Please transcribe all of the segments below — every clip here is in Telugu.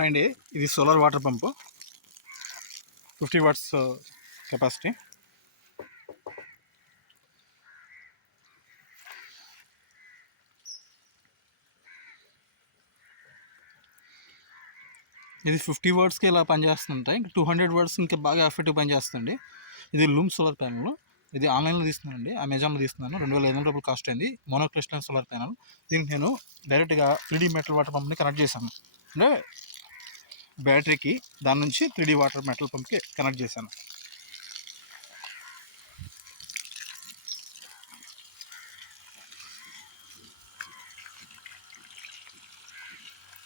అండి ఇది solar water pump 50 watts capacity. ఇది 50 వాట్స్కి ఇలా పనిచేస్తుంటాయి. 200 వాట్స్ ఇంకా బాగా ఎఫెక్టివ్ పనిచేస్తుంది. ఇది లూమ్ సోలార్ ప్యానల్. ఇది ఆన్లైన్లో తీసుకున్నానండి, అమెజాన్లో తీసుకున్నాను. 2500 రూపాయలు కాస్ట్ అయింది. మోనోక్రిస్టల్ సోలార్ ప్యానల్. దీనికి నేను డైరెక్ట్గా 3D మెటల్ వాటర్ పంప్ని కనెక్ట్ చేశాను. అంటే బ్యాటరీకి దాని నుంచి 3D వాటర్ మెటల్ పంప్కి కనెక్ట్ చేశాను.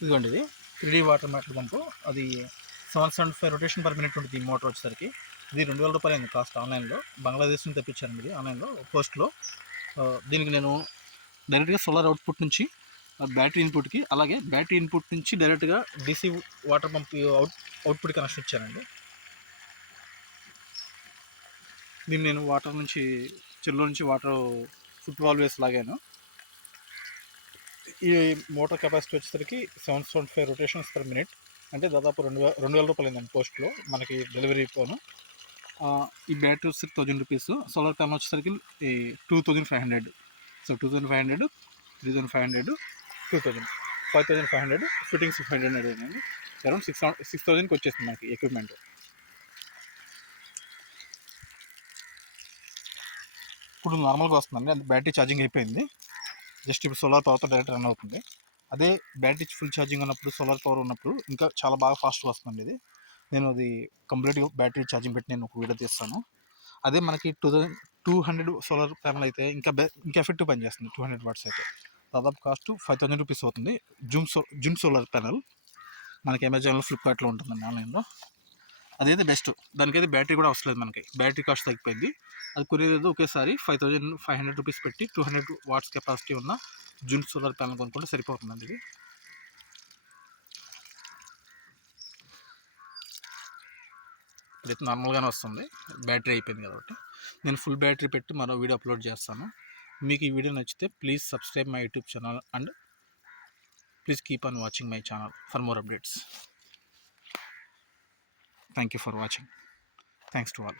ఇదిగోండి, ఇది 3D వాటర్ మెటల్ పంపు. అది 775 రొటేషన్ పర్ మినిట్ ఉంటుంది ఈ మోటార్ వచ్చేసరికి. ఇది 2000 రూపాయలు అయింది కాస్ట్ ఆన్లైన్లో. బంగ్లాదేశ్ నుంచి తెప్పించాను ఇది ఆన్లైన్లో పోస్ట్లో. దీనికి నేను డైరెక్ట్గా సోలార్ అవుట్పుట్ నుంచి బ్యాటరీ ఇన్పుట్కి, అలాగే బ్యాటరీ ఇన్పుట్ నుంచి డైరెక్ట్గా DC water pump output connection ఇచ్చానండి. దీన్ని నేను వాటర్ నుంచి చెరువులో నుంచి వాటర్ ఫుట్ వాల్వ్ వేసి లాగాను. ఈ మోటార్ కెపాసిటీ వచ్చేసరికి 775 రొటేషన్స్ పర్ మినిట్, అంటే దాదాపు 2000 రూపాయలు అయిందండి పోస్ట్లో మనకి డెలివరీ పోను. ఈ బ్యాటరీ వచ్చేసరికి 1000 రూపీస్. సోలార్ ప్యానల్ వచ్చేసరికి 2500. సో 2500, 3500, 2000, 5500, ఫిట్టింగ్స్ 500 అయిందండి. అరౌండ్ 6000కి వచ్చేస్తుంది మనకి ఎక్విప్మెంట్. ఇప్పుడు నార్మల్గా వస్తుందండి, అది బ్యాటరీ ఛార్జింగ్ అయిపోయింది. జస్ట్ ఇప్పుడు సోలార్ పవర్తో డైరెక్ట్ రన్ అవుతుంది. అదే బ్యాటరీ ఫుల్ ఛార్జింగ్ ఉన్నప్పుడు, సోలార్ పవర్ ఉన్నప్పుడు ఇంకా చాలా బాగా ఫాస్ట్గా వస్తుంది ఇది. నేను అది కంప్లీట్గా బ్యాటరీ ఛార్జింగ్ పెట్టి నేను ఒక వీడియో తీస్తాను. అదే మనకి 2200 సోలార్ ప్యానల్ అయితే ఇంకా ఎఫెక్టివ్ పనిచేస్తుంది. 200 వాట్స్ అయితే దాదాపు కాస్ట్ 5000 రూపీస్ అవుతుంది. జూమ్ సోలార్ ప్యానల్ మనకి అమెజాన్లో, ఫ్లిప్కార్ట్లో ఉంటుందండి ఆన్లైన్లో. అదైతే బెస్ట్. దానికైతే బ్యాటరీ కూడా అవసరం లేదు, మనకి బ్యాటరీ కాస్ట్ తగ్గిపోయింది. అది కొనేది ఒకేసారి 5500 రూపీస్ పెట్టి 200 వాట్స్ కెపాసిటీ ఉన్న జూమ్ సోలార్ ప్యానల్ కొనుక్కుంటే సరిపోతుందండి. ఇది ఇప్పుడైతే నార్మల్గానే వస్తుంది, బ్యాటరీ అయిపోయింది కాబట్టి. నేను ఫుల్ బ్యాటరీ పెట్టి మరో వీడియో అప్లోడ్ చేస్తాను. మీకు ఈ వీడియో నచ్చితే please subscribe my YouTube channel and please keep on watching my channel for more updates. Thank you for watching. Thanks to all.